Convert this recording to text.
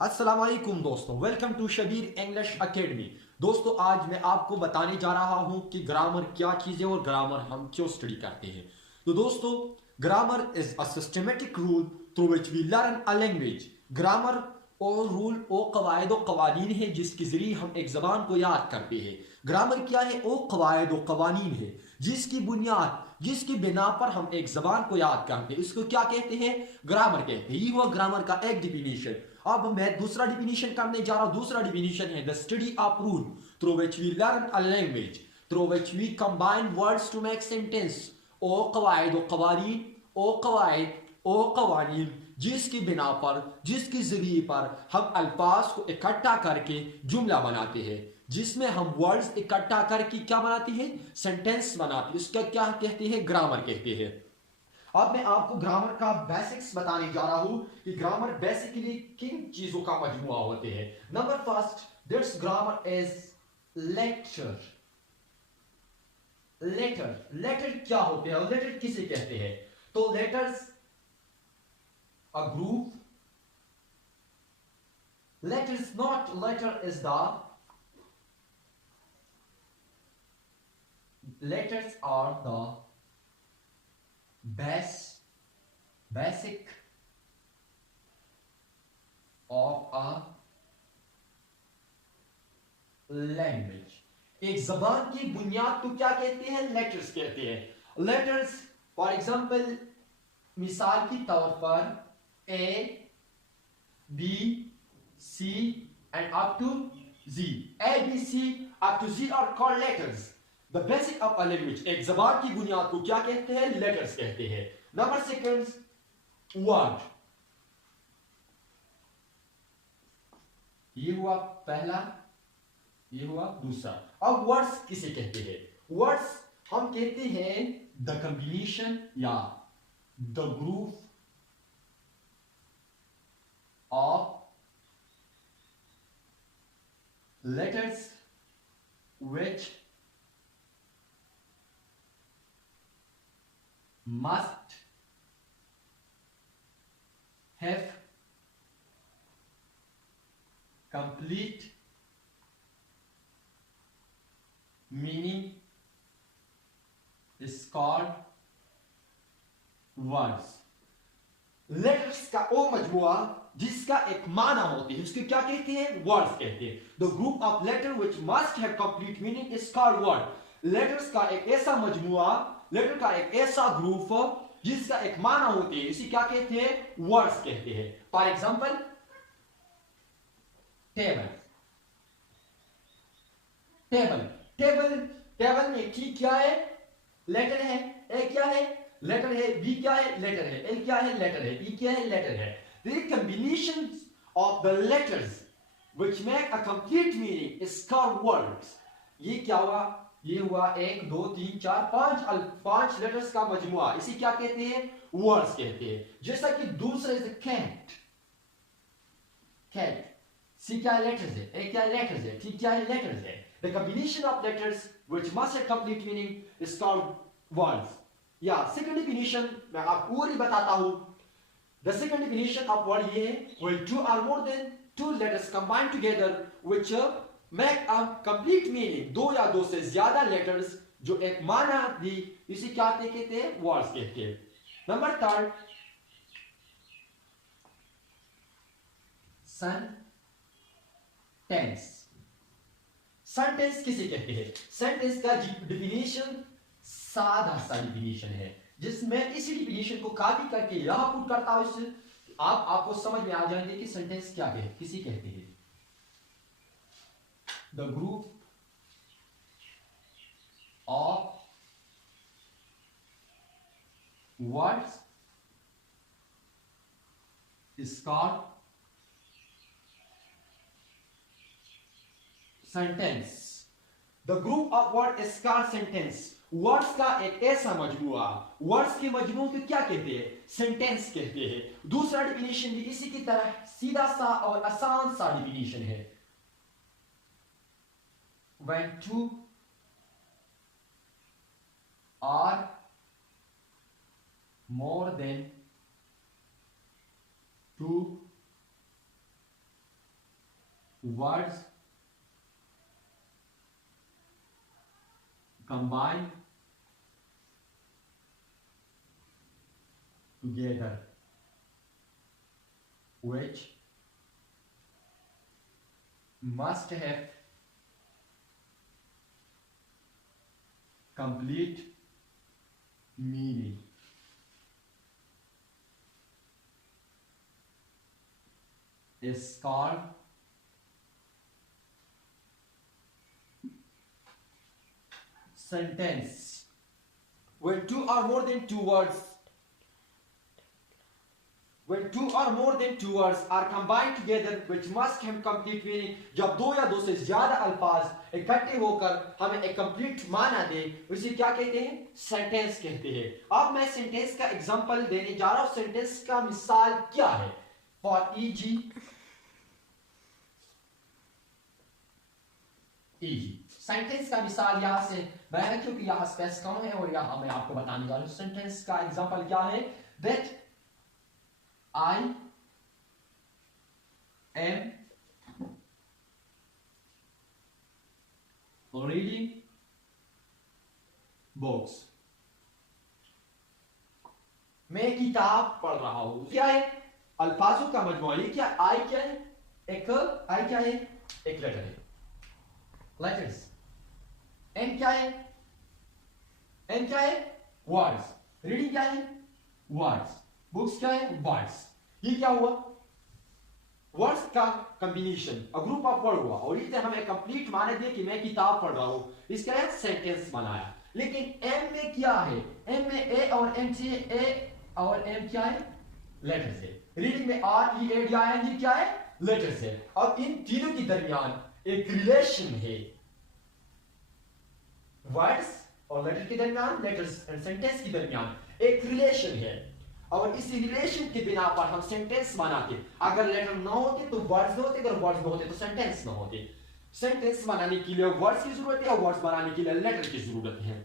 अस्सलाम वालेकुम दोस्तों, welcome to Shabir English academy. दोस्तों, आज मैं आपको बताने जा रहा हूं कि ग्रामर क्या चीज़ है और ग्रामर हम क्यों स्टडी करते हैं। तो दोस्तों, grammar is a systematic rule through which we learn a language. Grammar और रूल और कवायद और कवानीन है जिसके जरिए हम एक जबान को याद करते हैं। ग्रामर क्या है? वो कवायद और कवानीन है जिसकी बुनियाद, जिसकी बिना पर हम एक जबान को याद करते हैं। इसको क्या कहते हैं? ग्रामर कहते हैं। ये हुआ ग्रामर का एक डिफिनीशन। अब मैं दूसरा डिफिनीशन करने जा रहा हूं। दूसरा डिफिनीशन है the study of rule through which we learn a language, through which we combine words to make sentence. ओ कवायद ओ कवानीन, ओ कवायद ओ कवानीन जिसकी बिना पर, जिसके जरिए पर हम अल्फाज को इकट्ठा करके जुमला बनाते हैं, जिसमें हम वर्ड्स इकट्ठा करके क्या बनाते हैं? सेंटेंस बनाते हैं। इसका क्या कहते हैं? ग्रामर कहते हैं। अब मैं आपको ग्रामर का बेसिक्स बताने जा रहा हूं कि ग्रामर बेसिकली किन चीजों का मजमुआ होते हैं। Number first, this grammar is lecture. Letter, letter क्या होते हैं? लेटर किसे कहते हैं? तो letters a group, letters not letter is the letters are the basic of a language। एक जबान की बुनियाद को क्या कहते हैं? लेटर्स कहते हैं। लेटर्स फॉर एग्जांपल, मिसाल की तौर पर A, B, C and up to G. A, B, C up to G are called letters. The basic of a language, एक जबान की बुनियाद को क्या कहते हैं? लेटर्स कहते हैं। Number second, word. ये हुआ पहला, ये हुआ दूसरा। अब वर्ड्स किसे कहते हैं? वर्ड्स हम कहते हैं द कॉम्बिनेशन या the group of letters which must have complete meaning is called words। Letters का वो मजमुआ जिसका एक माना होती है उसके क्या कहते हैं? वर्ड्स कहते हैं। The group of letter which must have complete meaning is called word. Letters का एक ऐसा मजमुआ, लेटर का एक ऐसा ग्रुप जिसका एक माना होती है, इसी क्या कहते हैं? वर्ड्स कहते हैं। For example, table. Table, table, table में टी क्या है? लेटर है। ए क्या है? लेटर है। बी क्या है? लेटर है। एल क्या है? लेटर है। ई क्या है? लेटर है। The combinations of the letters which make a complete meaning is called words। ये क्या हुआ? ये हुआ एक, दो, तीन, चार, पांच लेटर्स का मजमुआ, इसी क्या कहते हैं? वर्ड्स कहते हैं। जैसा कि दूसरे से कैट, कैट। सी क्या लेटर्स है? ए क्या लेटर्स है? टी क्या लेटर्स है? The combination of letters which must have complete meaning is called words। या सेकंड डिफिनीशन मैं आपको पूरी बताता हूं। The second definition of word ये है when two or more than two letters combined together which make a complete meaning। दो या दो से ज्यादा letters जो एक माना दी, इसे क्या कहते हैं? words कहते हैं। Number third, sentence। सेंटेंस किसे कहते हैं? सेंटेंस का डिफिनीशन सादा सा डिफिनीशन है जिसमें इसी डिफिनीशन को कॉपी करके यहां पुट करता हूं, इससे आपको समझ में आ जाएंगे कि सेंटेंस क्या है, किसे कहते हैं। The group of words is called sentence. The group of word is called sentence. Words का एक ऐसा मजमुआ, वर्ड्स के मजमू को क्या कहते हैं? सेंटेंस कहते हैं। दूसरा डिफिनीशन भी इसी की तरह सीधा सा और आसान सा डिफिनीशन है। when two or more than two words combine together which must have complete meaning is called sentence. When two or more than two words are combined together which must have complete meaning, जब दो या दो से ज्यादा अल्फाज इकट्ठे होकर हमें एक कंप्लीट माना दे, उसे क्या कहते हैं? सेंटेंस कहते हैं। अब मैं सेंटेंस का एग्जांपल देने जा रहा हूं। सेंटेंस का मिसाल क्या है? फॉर इजी सेंटेंस का मिसाल यहां से मैं, क्योंकि यहां स्पेस कम है और यहां मैं आपको बताने जा रहा हूं सेंटेंस का एग्जांपल क्या है। That I am reading books. मैं किताब पढ़ रहा हूं। क्या है? अल्फाजों का मजमूआ। ये क्या? आई क्या है? आई क्या है? एक लेटर है, लेटर्स। एन क्या है? एन क्या है? वर्ड्स। रीडिंग क्या है? वर्ड्स। बुक्स क्या है? वर्ड्स। ये क्या हुआ? वर्ड्स का combination, a group of word हुआ, और इससे हमें कंप्लीट माने दिए कि मैं किताब पढ़ रहा हूं। इसका एक सेंटेंस बनाया। लेकिन एम में क्या है? एम में ए और एम से, ए और एम क्या है? लेटर्स है। रीडिंग में R E A D I N G क्या है? लेटर्स है। अब इन तीनों के दरमियान एक रिलेशन है। वर्ड्स और लेटर के दरमियान, लेटर्स एंड सेंटेंस के दरमियान एक रिलेशन है, और इस रिलेशन के बिना पर हम सेंटेंस बनाते। अगर लेटर ना होते तो वर्ड्स ना होते, अगर वर्ड्स ना होते तो सेंटेंस ना होते। सेंटेंस बनाने के लिए वर्ड्स की जरूरत है और वर्ड्स बनाने के लिए लेटर की जरूरत है।